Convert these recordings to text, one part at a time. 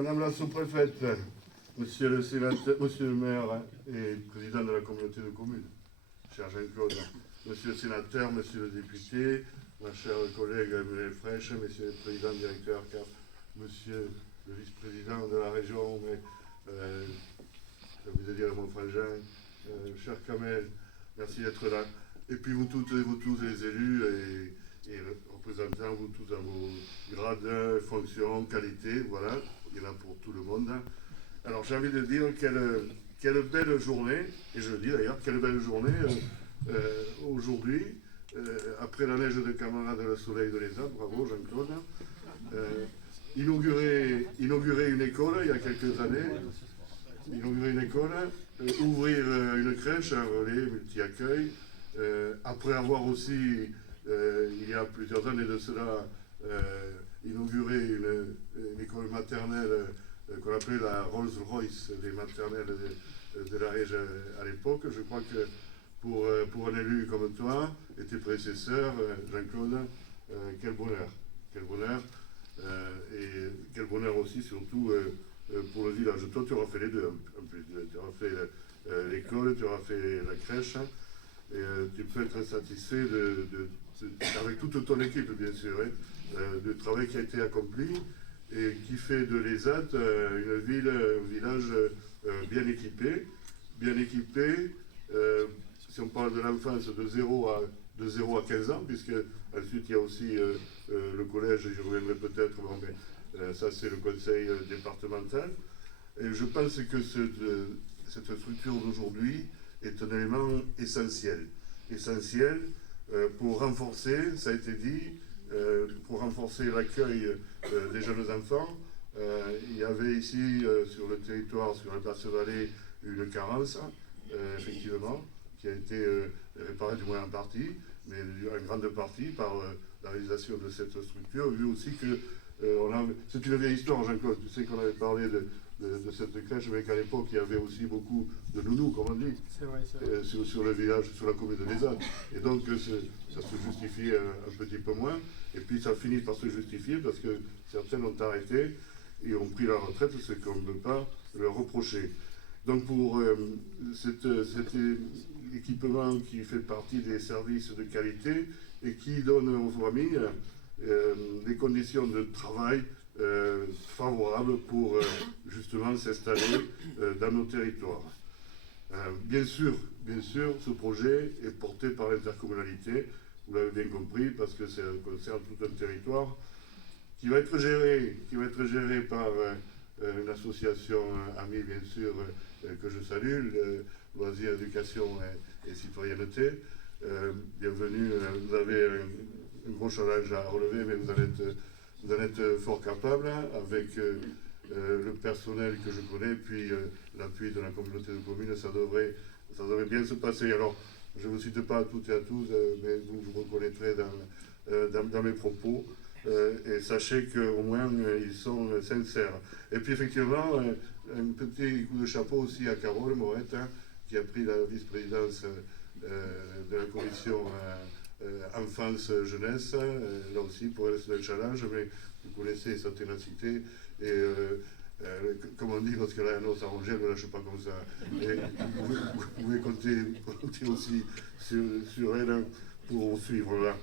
Madame la sous-préfète, monsieur le sénateur, monsieur le maire et président de la communauté de communes, cher Jean-Claude, monsieur le sénateur, monsieur le député, ma chère collègue Emmanuel Fraîche, monsieur le président directeur CAF, monsieur le vice-président de la région, je vous ai dit à mon frangin, cher Kamel, merci d'être là. Et puis vous toutes et vous tous les élus et représentants, vous tous dans vos grades, fonctions, qualités, voilà, il y en a pour tout le monde. Alors j'ai envie de dire quelle belle journée, et je le dis d'ailleurs, quelle belle journée aujourd'hui, après la neige de camarade, le soleil de l'État, bravo Jean-Claude, inaugurer une école il y a quelques années, ouvrir une crèche, un relais multi-accueil, après avoir aussi, il y a plusieurs années de cela, inauguré une école maternelle qu'on appelait la Rolls-Royce des maternelles de la région à l'époque. Je crois que pour un élu comme toi et tes prédécesseurs, Jean-Claude, quel bonheur, et quel bonheur aussi surtout pour le village. Toi, tu auras fait les deux, en plus. Tu auras fait l'école, tu auras fait la crèche, et tu peux être satisfait avec toute ton équipe, bien sûr, du travail qui a été accompli et qui fait de l'Esat un village bien équipé. Si on parle de l'enfance de 0 à 15 ans, puisque ensuite il y a aussi le collège, j'y reviendrai peut-être, mais ça c'est le conseil départemental. Et je pense que cette structure d'aujourd'hui est un élément essentiel pour renforcer, ça a été dit, pour renforcer l'accueil des jeunes enfants. Il y avait ici sur le territoire, sur la place Vallée, une carence, effectivement, qui a été réparée du moins en partie, mais en grande partie par la réalisation de cette structure, vu aussi que c'est une vieille histoire, Jean-Claude, tu sais qu'on avait parlé de cette crèche, mais qu'à l'époque, il y avait aussi beaucoup de nounous, comme on dit, sur le village, sur la commune de l'Esat. Et donc, ça se justifiait un petit peu moins. Et puis, ça finit par se justifier parce que certains ont arrêté et ont pris la retraite, ce qu'on ne peut pas leur reprocher. Donc, pour cet équipement qui fait partie des services de qualité et qui donne aux familles des conditions de travail favorables pour justement s'installer dans nos territoires. Bien sûr, ce projet est porté par l'intercommunalité, vous l'avez bien compris, parce que ça concerne tout un territoire qui va être géré par une association amie, bien sûr, que je salue, Loisirs, Éducation et Citoyenneté. Bienvenue, vous avez un gros challenge à relever, mais vous en êtes fort capable, avec le personnel que je connais, puis l'appui de la communauté de communes, ça devrait bien se passer. Alors, je ne vous cite pas à toutes et à tous, mais vous reconnaîtrez dans mes propos, et sachez qu'au moins, ils sont sincères. Et puis, effectivement, un petit coup de chapeau aussi à Carole Morette, qui a pris la vice-présidence de la commission enfance-jeunesse, là aussi pour elle c'est un challenge, mais vous connaissez sa ténacité, et comme on dit, lorsqu'elle a un os à ronger, elle ne lâche pas comme ça. Et vous pouvez compter aussi sur elle pour suivre là.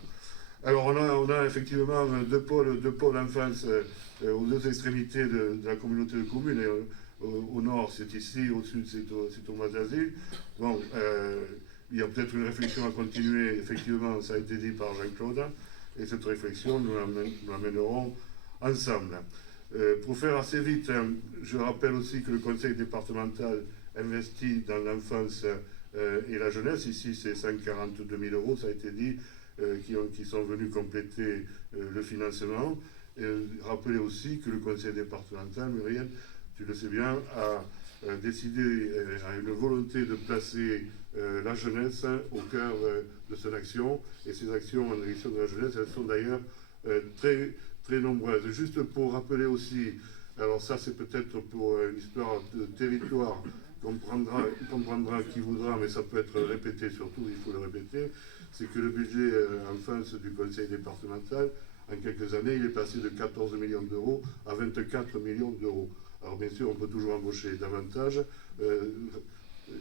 Alors on a effectivement deux pôles enfance aux deux extrémités de la communauté de communes. Et, au nord, c'est ici, au sud, c'est au Mazazil. Bon, il y a peut-être une réflexion à continuer, effectivement, ça a été dit par Jean-Claude, et cette réflexion, nous l'amènerons ensemble. Pour faire assez vite, je rappelle aussi que le conseil départemental investit dans l'enfance et la jeunesse. Ici, c'est 142 000 euros, ça a été dit, qui sont venus compléter le financement. Rappelez aussi que le conseil départemental, Muriel, tu le sais bien, a décidé, a une volonté de placer la jeunesse au cœur de son action. Et ces actions en direction de la jeunesse, elles sont d'ailleurs très, très nombreuses. Juste pour rappeler aussi, alors ça c'est peut-être pour une histoire de territoire, comprendra qui voudra, mais ça peut être répété surtout, il faut le répéter, c'est que le budget enfance du conseil départemental, en quelques années, il est passé de 14 millions d'euros à 24 millions d'euros. Alors bien sûr, on peut toujours embaucher davantage.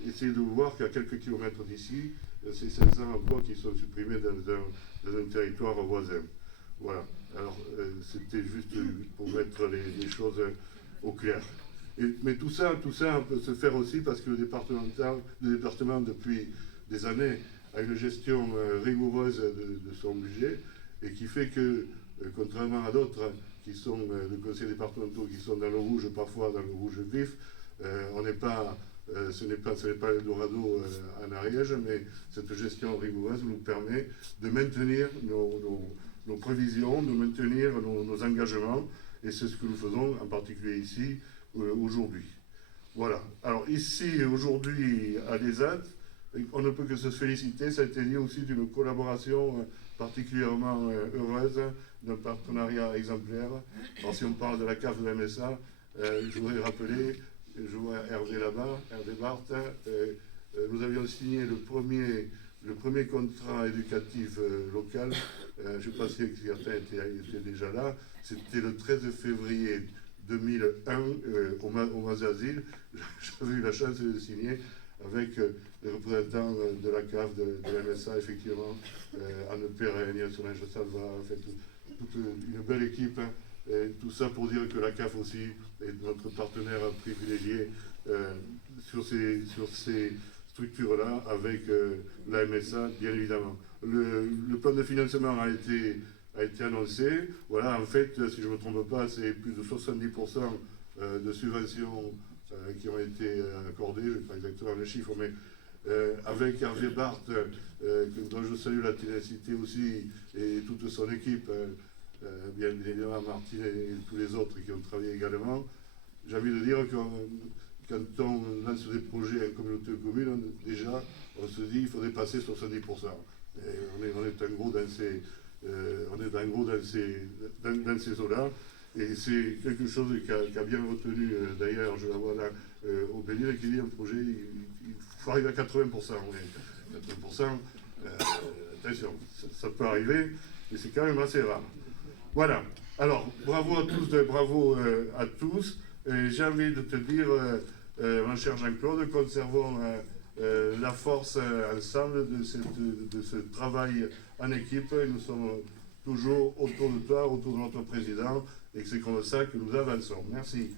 Essayez de voir qu'à quelques kilomètres d'ici, c'est 500 emplois qui sont supprimés dans un territoire voisin. Voilà. Alors, c'était juste pour mettre les choses au clair. Mais tout ça peut se faire aussi parce que le département depuis des années, a une gestion rigoureuse de son budget et qui fait que, contrairement à d'autres qui sont de conseils départementaux qui sont dans le rouge, parfois dans le rouge vif, ce n'est pas l'Eldorado en Ariège, mais cette gestion rigoureuse nous permet de maintenir nos prévisions, de maintenir nos engagements, et c'est ce que nous faisons en particulier ici aujourd'hui. Voilà. Alors ici, aujourd'hui, à l'ESAT, on ne peut que se féliciter, ça a été dit aussi d'une collaboration particulièrement heureuse, d'un partenariat exemplaire. Alors si on parle de la CAF de la MSA, je voudrais rappeler, je vois Hervé là-bas, Hervé Barthes, nous avions signé le premier contrat éducatif local, je ne sais pas si certains étaient déjà là, c'était le 13 février 2001 au Mazazil. J'avais eu la chance de signer avec les représentants de la CAF, de la MSA, effectivement, Anne Perraigne, Solange Salva, en fait, toute une belle équipe. Tout ça pour dire que la CAF aussi est notre partenaire privilégié sur ces structures-là avec la MSA, bien évidemment. Le plan de financement a été annoncé. Voilà, en fait, si je ne me trompe pas, c'est plus de 70% de subventions qui ont été accordées, je ne sais pas exactement les chiffres, mais avec Hervé Barthes, dont je salue la ténacité aussi, et toute son équipe, bien évidemment Martine et tous les autres qui ont travaillé également. J'ai envie de dire que quand on lance des projets en communauté de communes, déjà, on se dit qu'il faudrait passer 70%. Et on est en gros dans ces eaux-là. Et c'est quelque chose qui a bien retenu, d'ailleurs, je la vois là, au Bénil, qui dit un projet, il faut arriver à 80%. Oui. 80%, attention, ça peut arriver, mais c'est quand même assez rare. Voilà. Alors, bravo à tous. J'ai envie de te dire, mon cher Jean-Claude, conservons la force ensemble de ce travail en équipe. Nous sommes toujours autour de toi, autour de notre président, et c'est comme ça que nous avançons. Merci.